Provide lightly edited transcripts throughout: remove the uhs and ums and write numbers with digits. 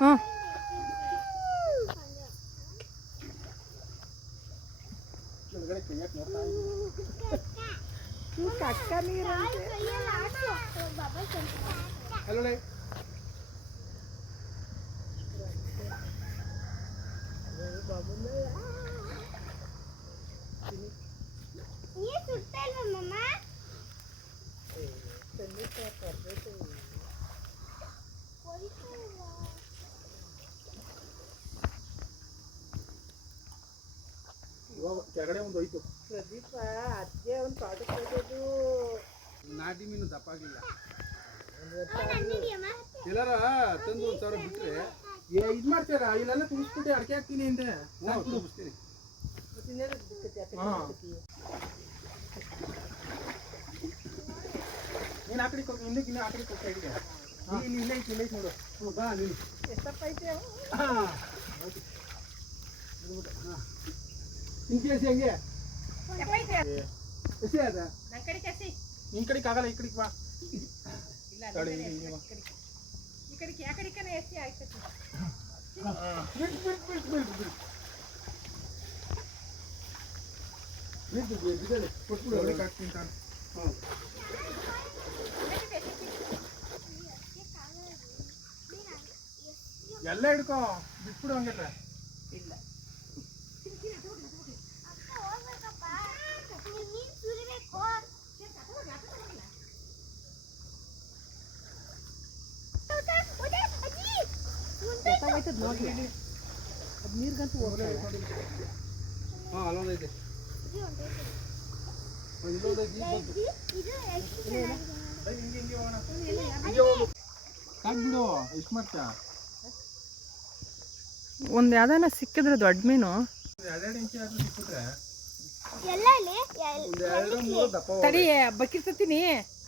ಹ್ಞೂ ಕಕ್ಕ ನೀರು ಕೆಳಗಡೆ ಒಂದು ಹೋಯ್ತು ಪ್ರದೀಪ ಅಜ್ಜೆ ಒಂದು ತೋಟಕ್ಕೆ ಹೋಗೋದು ನಾಟಿ ಮೀನು ದಪ್ಪಾಗಿಲ್ಲ ಎಲ್ಲಾರ ತಂದು 1,000 ಬಿಟ್ರೆ ಇದು ಮಾಡ್ತಾರ ಇಲ್ಲೆಲ್ಲ ತುಂಬಿಸ್ಬಿಟ್ಟು ಅಡಿಕೆ ಹಾಕ್ತೀನಿ ಅಂದೆ ತುಂಬಿಸ್ತೀನಿ ನೀನು ಆ ಕಡೆ ಹಿಂದಕ್ಕೆ ಇನ್ನೂ ಆ ಕಡೆ ಕೊಡ್ತಾ ಇದೀಯ ಇಲ್ಲಿ ಇಲ್ಲೇ ಐತಿ ನೋಡು ಬಾ ನೀನು ಎಷ್ಟಪ್ಪ ಐತೆ ಹಾಂ ನಿಂಗೆ ಎಸಿ ಹಂಗೆ ಎಸಿ ಅದ ನಿನ್ನ ಕಡೆಗೆ ಆಗಲ್ಲ ಈ ಕಡೆಗೆ ಬಾ ಈ ಕಡೆಗೆ ಯಾ ಕಡೆಗೆ ಎಸಿ ಆಯ್ತತಿ ಕೊಟ್ಬಿಡು ಒಳಗೆ ಹಾಕ್ತೀನಿ ತಾನು ಹ್ಞೂ ಎಲ್ಲ ಹಿಡ್ಕೊ ಬಿಟ್ಬಿಡು ಹಂಗಾರೆ ಇಲ್ಲ ನೋಡ್ರಿ ಅದು ನೀರ್ಗಂತೂ ಹೋಗ್ತಾ ಹಾಂ ಅಲ್ಲೊಂದೈತೆ ಬಿಡು ಎಷ್ಟು ಮಾಡ್ತಾ ಒಂದು ಯಾವ್ದಾನ ಸಿಕ್ಕಿದ್ರೆ ದೊಡ್ಡ ಮೀನು 2 ಇಂಚ್ ಆದ್ರೂ ಸಿಕ್ಕಿದ್ರೆ ಒಂದು 2-3 ದಪ್ಪ ತಡಿ ಬಕ್ಕಿರ್ತೀನಿ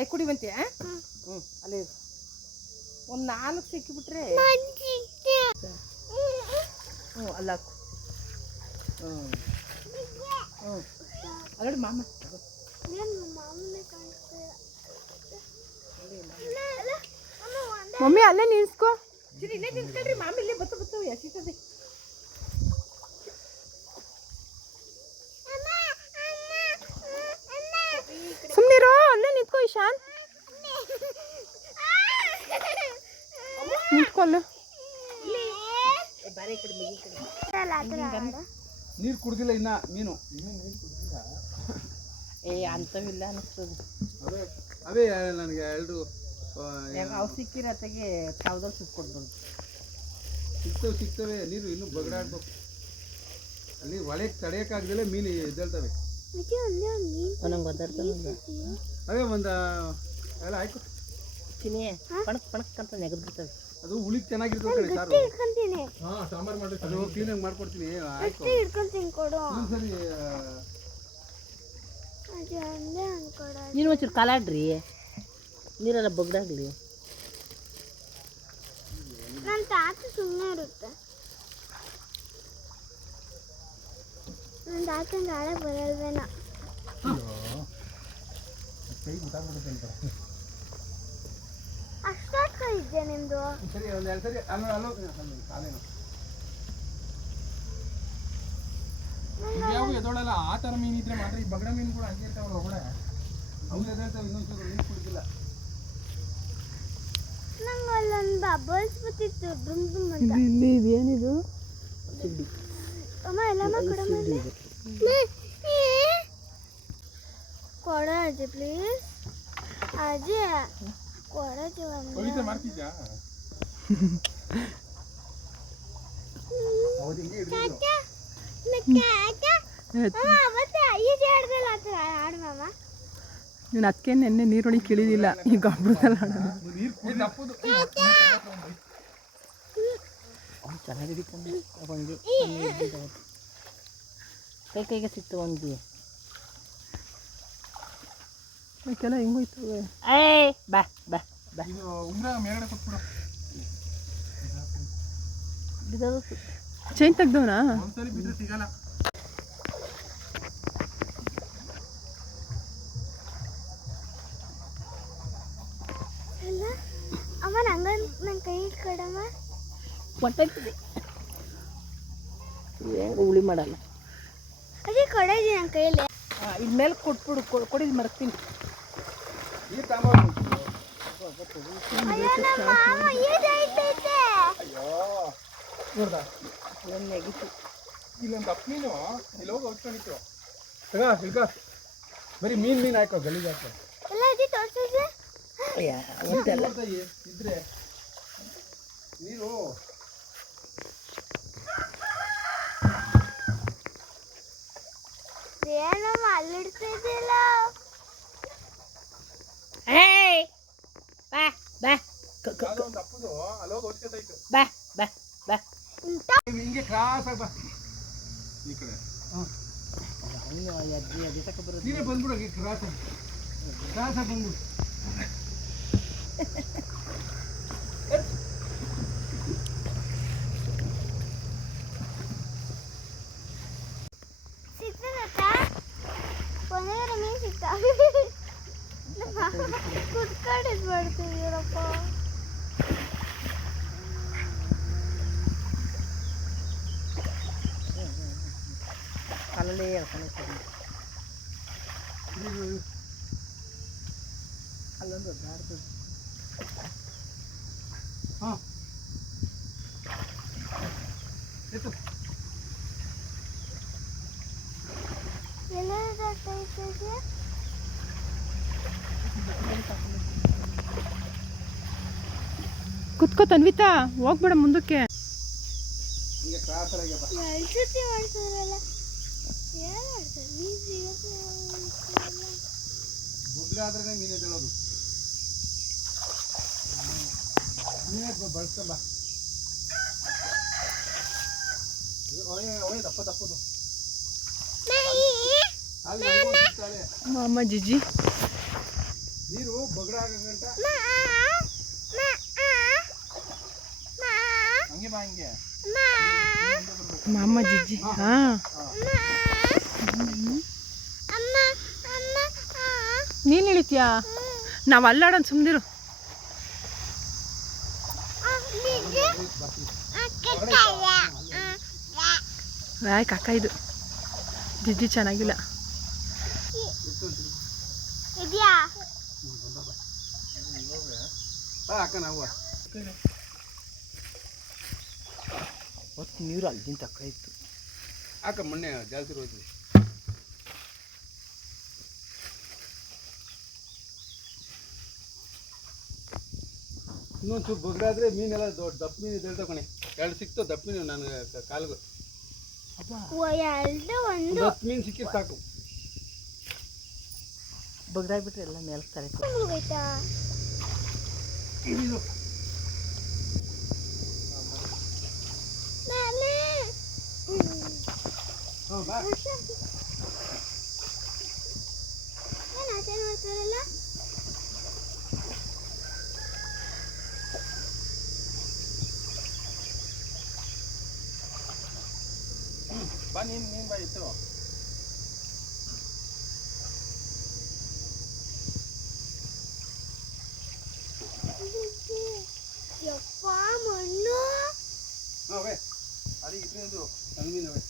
ಐ ಕುಡಿ ಬಂತೀಯ ಅಲ್ಲೇ ಒಂದು 4 ಸಿಕ್ಕಿಬಿಟ್ರೆ ಹ್ಞೂ ಅಲ್ಲ ಅಲ್ಲೋಡಿ ಮಾಮ ಮಮ್ಮಿ ಅಲ್ಲೇ ನಿಲ್ಸ್ಕೊ ಸರಿ ಇಲ್ಲೇ ನಿಂತ್ಕೊಳ್ರಿ ಮಾಮ ಇಲ್ಲೇ ಬತ್ತು ಎಸಿತದೆ ಸುಮ್ಮನಿರೋ ಅಲ್ಲೇ ನಿಂತ್ಕೊ ಇಶಾನ್ ನಿಂತ್ಕೊಲ್ಲ ಬಾರೆ ಕಡೆ ಮಗಿ ಕಡೆ ನೀರು ಕುಡ್ದಿಲ್ಲ ಇನ್ನ ಮೀನು ನೀರು ಕುಡ್ದಿಲ್ಲ ಅಂಥವಿಲ್ಲ ಅನ್ನಿಸ್ತದೆ ಅವೇ ನನಗೆ 2 ಅವು ಸಿಕ್ಕಿರತ್ತೆಗೆ ತಾವ್ದಲ್ಲಿ ಸುಟ್ಕೊಡ್ಬೋದು ಸಿಗ್ತವೆ ನೀರು ಇನ್ನೂ ಬಗಡಾಡ್ಬೇಕು ಅಲ್ಲಿ ಒಳಗೆ ತಡೆಯೋಕ್ಕಾಗ್ದಲೇ ಮೀನು ಎದ್ದೇಳ್ತವೆ ನಂಗೆ ಗೊತ್ತಾಗ್ತದೆ ಅವೇ ಒಂದು ಎಲ್ಲ ಆಯ್ತು ಚಿನಿ ಪಣಕ್ ಅಂತ ನೆಗೆದು ಬಿಡ್ತವೆ ಅದು ಹುಳಿಗೆ ಚೆನ್ನಾಗಿರ್ತದೆ ಕಣೆ ಸಾರು ಹಾಂ ಸಾಂಬಾರು ಮಾಡಿ ಅದು ಕ್ಲೀನಾಗಿ ಮಾಡ್ಕೊಡ್ತೀನಿ ಆಯ್ತು ಸರಿ ನೀನು ಒಂಚೂರು ಕಾಲಾಡ್ರಿ ನೀರೆಲ್ಲ ಬಗ್ಡಾಗ್ಲಿ ನನ್ನ ತಾತ ಸುಮ್ಮನೆ ಇರುತ್ತೆ ನನ್ನ ತಾತಂಗೆ ಆಡಕ್ಕೆ ಬರಲ್ವೇನೋ ಅಷ್ಟೊತ್ತು ಕೈ ಇದ್ದೆ ನಿಮ್ಮದು ಸರಿ ಒಂದು 2 ಸರಿ ಅಲ್ಲೋ ಕಾಲೇನು ಯಾವ ಎದೋಳಲ್ಲ ಆ ಥರ ಮೀನಿದ್ರೆ ಮಾತ್ರ ಈ ಬಗಡ ಮೀನುಗಳು ಹಂಗೆ ಇರ್ತಾವಲ್ಲ ಒಳಗಡೆ ಅವು ಎದ್ದೇಳ್ತಾವೆ ಇನ್ನೊಂಚೂರು ನೀರು ಕುಡಿದಿಲ್ಲ ನಂಗೆ ಅಲ್ಲೊಂದು ಬಬಲ್ಸ್ ಬತ್ತಿತ್ತು ಡುಮ್ ಡುಮ್ ಅಂತ ಇಲ್ಲಿ ಇದೇನಿದು ಅಮ್ಮ ಎಲ್ಲಮ್ಮ ಕೊಡಮ್ಮ ಕೊಡ ಅಜ್ಜಿ ಪ್ಲೀಸ್ ಅಜ್ಜಿ ಕೊಡ ಕವಿತೆ ಮಾಡ್ತಿದ್ಯಾ ನೀನು ಅದಕ್ಕೆ ನೆನ್ನೆ ನೀರೊಳಗೆ ಇಳಿದಿಲ್ಲ ಈ ಗೊಬ್ಬರದಲ್ಲಿ ಆಡೋದು ಚೆನ್ನಾಗಿ ಒಂದು ಕೈಗೆ ಸಿಕ್ತು ಒಂದು ಯಾಕೆಲ್ಲ ಹೆಂಗೋಯ್ತವೆ ಬಾ ಬಾ ಬಾ ಇದು ಉಂಗ್ರ ಮೇಲ್ಗಡೆ ಕೊಟ್ಬಿಡು ಚೈನ್ ತೆಗ್ದವನಾ ಒಂದ್ಸಲಿ ಬಿದ್ರೆ ಸಿಗಲ್ಲ ಅಮ್ಮ ನಂಗೆ ನನ್ನ ಕೈ ಕೊಡಮ್ಮ ಹೊಟ್ಟೈತಿದೆ ಹೆಂಗೆ ಹುಳಿ ಮಾಡಲ್ಲ. ಅದೇ ಕೊಡೋದಿ ನನ್ನ ಕೈಯಲ್ಲಿ. ಇನ್ಮೇಲೆ ಕೊಟ್ಬಿಡು, ಕೊಡಿದ್ ಮರ್ತೀನಿ. ಅಯ್ಯೋ ನಮ್ಮ ಮಾಮ ಈಜೈತೈತೆ. ಏನು ನೆಗಿತು. ಇಲ್ಲೊಂದು ಅಪ್ನೀನು ಇಲ್ಲಿ ಹೋಗಿ ಹೊತ್ಕೊಂಡಿತ್ತು ಇಲ್ಕ ಬರೀ ಮೀನು ಹಾಕೋ ಗಲೀಜ್ ಹಾಕೋ ಎಲ್ಲ ಅದಿ ತೋರ್ಸಿದ್ರೆ ಒಂದೆಲ್ಲ ಇದ್ರೆ ನೀರು ಏನಮ್ಮ ಅಲ್ಲಿಡ್ತಿದ್ದಿಲ್ಲ. ಏಯ್ ಬಾ ಬಾ ಒಂದು ಅಪ್ಪದು ಅಲ್ಲಿ ಹೋಗಿ ಹೊತ್ಕೊತಾಯ್ತು. ಬಾ ಬಾ ಬಾ ಹಿಂಗೆ ಕ್ರಾಸ್ ಆಗಿ ಬಾ ಈ ಕಡೆ ನೀನೇ ಬಂದ್ಬಿಡು ಕ್ರಾಸ್ ಆಗಿ ಬಂದ್ಬಿಡು. ಸಿಗ್ತದತ್ತ ಕೊನೆಗೆ ಮೀನು ಸಿಗ್ತಾ ಕುತ್ಕೊಂಡಿದ್ ಮಾಡ್ತಿದ್ದೀರಪ್ಪ. ಅಲ್ಲೇ ಹೇಳ್ಕೊಂಡು ಅಲ್ಲೊಂದು ದೊಡ್ಡದು. ಹಾಂ ಎತ್ತು ಎಲ್ಲ ದೊಡ್ಡೈತೆ. ಕುತ್ಕೋ ತನ್ವಿತಾ, ಹೋಗ್ಬೇಡ ಮುಂದಕ್ಕೆ. ಹಿಂಗೆ ಕ್ರಾಸ್ ಆಗಿ ಬಾ. ಎರಡು ಸತಿ ಮಾಡ್ತಾರಲ್ಲ, ಏನು ಮಾಡ್ತಾರೆ ಮೀನು ಸಿಗಲ್ಲ. ಬುಗ್ಲಾದ್ರೆ ಮೀನು ಎದ್ದೇಳೋದು. ನೀನೇ ಬಳಸ್ಕೊಂಬ. ದಪ್ಪ ದಪ್ಪದು ಅಲ್ಲಿ ಸಿಗ್ತಾಳೆ. ಅಮ್ಮ ಜಿಜಿ ನೀರು ಬಗಡ ಆಗಂಟ ಹಂಗೆ ಬಾ ಹಂಗೆ ಮಾಮ ಜಿಜಿ. ಹಾಂ ನೀನು ಇಳಿತೀಯಾ? ನಾವು ಅಲ್ಲಾಡೋಣ, ಸುಮ್ಮನಿರು. ಆಯ್ ಕಾಕ, ಇದು ಜಿಜ್ಜಿ ಚೆನ್ನಾಗಿಲ್ಲ. ಇದೆಯಾ ಬಾ ಅಕ್ಕ ನಾವು ಹೊತ್ತು ನೀರು ಅಲ್ಲಿಂದ ತಕ್ಕ ಇತ್ತು. ಅಕ್ಕ ಮೊನ್ನೆ ಜಾಸ್ತಿ ಹೋಯ್ತು. ಇನ್ನೊಂದು ಚೂರು ಬಗ್ರಾದ್ರೆ ಮೀನೆಲ್ಲ ದೊಡ್ಡ ದಪ್ಪ ಮೀನು ಇದ್ದೇಳ್ತಾವ ಕಣೆ. ಎರಡು ಸಿಕ್ತು ದಪ್ಪ ಮೀನು ನನಗೆ ಕಾಲಿಗೆ. ಎರಡು ಒಂದು 10 ಮೀನು ಸಿಕ್ಕಿ ಸಾಕು. ಬಗ್ರಾಗ್ಬಿಟ್ರೆ ಎಲ್ಲ ಮೇಲ್ತಾರೆ. ಮುಗಿತಾ ಇದು ಹಾಂ ಬಾ. ಏನು ಆಚೆ ಮಾಡ್ತಾರಲ್ಲ. ಬಾ ನೀನು ಬಾ ಇತ್ತು. ಯಪ್ಪ ಮಣ್ಣು. ಹಾಂ ಅವೇ ಅಲ್ಲಿ ಇದ್ದು ಸಣ್ಣ ಮೀನು ಅವೇ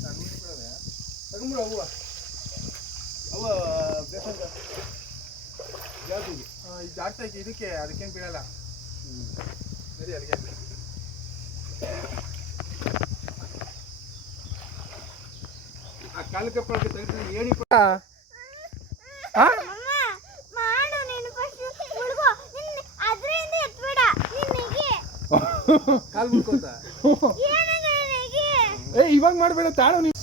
ಸಣ್ಣ ಮೀನು ಬಿಡವೆ ತಗೊಂಬಿಡು. ಅವ ಬೇಕಂತ ಜಾಸ್ತಿ ಇದು ಜಾಸ್ತಿ ಆಗಿ ಇದಕ್ಕೆ ಅದಕ್ಕೇನು ಬಿಡಲ್ಲ. ಸರಿ ಅಲ್ಲಿಗೆ ಆ ಕಾಲಕ್ಕೆ ಪಳಕ್ಕೆ ತೆಗೆದು ಏಣಿ ಅಮ್ಮ ಮಾಡು ನೀನು ಫಸ್ಟ್ ಮುಳುಗು. ನಿನ್ನ ಅದರಿಂದ ಎತ್ಬೇಡ. ನಿನ್ನಗೆ ಕಾಲು ಮುಡ್ಕೋತ ಏನಂದ್ರೆ ನನಗೆ ಇವಾಗ ಮಾಡಬೇಡ ತಾಳು ನೀನು.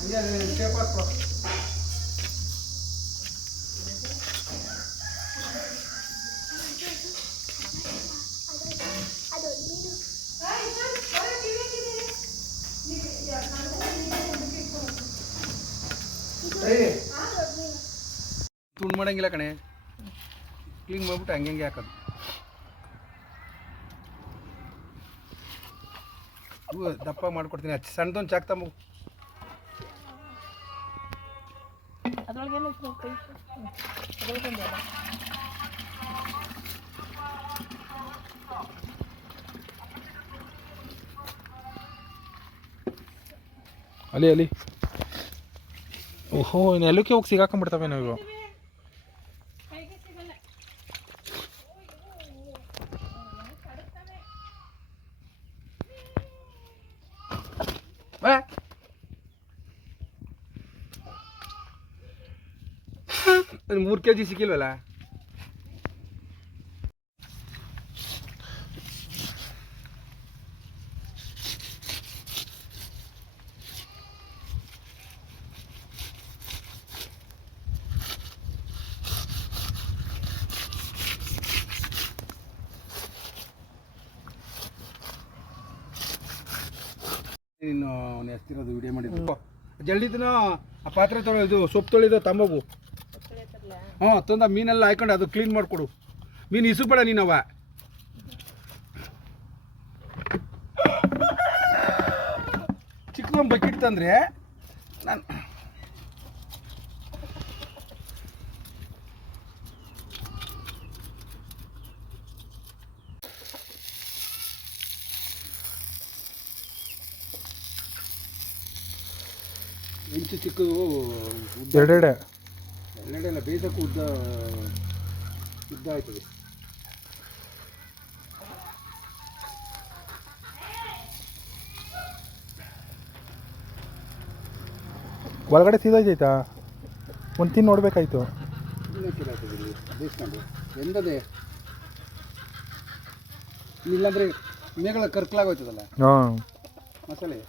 ಹಂಗೆ ಟೇಪ್ ಹಾಕೋ. ಅದು ನೀರು ತುಂಡು ಮಾಡಂಗಿಲ್ಲ ಕಣೆ. ಕ್ಲೀನ್ ಮಾಡ್ಬಿಟ್ಟು ಹಂಗೆ ಹಾಕೋದು. ದಪ್ಪ ಮಾಡ್ಕೊಡ್ತೀನಿ. ಸಣ್ಣದೊಂದು ಚಾಕ್ ತಮ್ಮ. ಅದ್ರೊಳಗೆ ಏನೈತೆ? ಅಲ್ಲಿ ಓಹೋ ಇನ್ನು ಎಲ್ಲಕ್ಕೆ ಹೋಗಿ ಸಿಗಾಕೊಂಡ್ಬಿಡ್ತವೆ ನಾವು. ಕೈಗೆ ಸಿಗಲ್ಲ. ಬಾ 3 kg ಸಿಕ್ಕಿಲ್ವಲ್ಲ. ಇನ್ನು ಅವನು ಎಷ್ಟಿರೋದು ವಿಡಿಯೋ ಮಾಡಿದ್ದು ಜಲ್ದಿದನ ಆ ಪಾತ್ರೆ ತೊಳೆದು ಸೊಪ್ಪು ತೊಳೆದು ತಂಬೋಗು. ಹಾಂ ತಂದ ಮೀನೆಲ್ಲ ಹಾಕೊಂಡು ಅದು ಕ್ಲೀನ್ ಮಾಡಿಕೊಡು. ಮೀನು ಇಸುಬೇಡ ನೀನವ. ಚಿಕ್ಕದೊಂದು ಬಕೆಟ್ ತಂದರೆ ನಾನು ಇಂಚು ಚಿಕ್ಕದು ಎರಡೆರಡೆ ಎರಡೆಲ್ಲ ಬೇಯಿಸೋಕ್ಕೂ ಉದ್ದ ಆಯ್ತದೆ. ಒಳಗಡೆ ಸೀದೋಯ್ತಾ ಒಂದು ತಿನ್ನು ನೋಡ್ಬೇಕಾಯ್ತು. ಇನ್ನೊಂದು ಆಗ್ತದೆ ಇಲ್ಲಿ ಬೇಯಿಸ್ಕೊಂಡು ಎಂದದೇ ಇಲ್ಲಾಂದರೆ ಮೇಗಳ ಕರ್ಕಲಾಗೋಯ್ತದಲ್ಲ ಹಾಂ ಮಸಾಲೆ.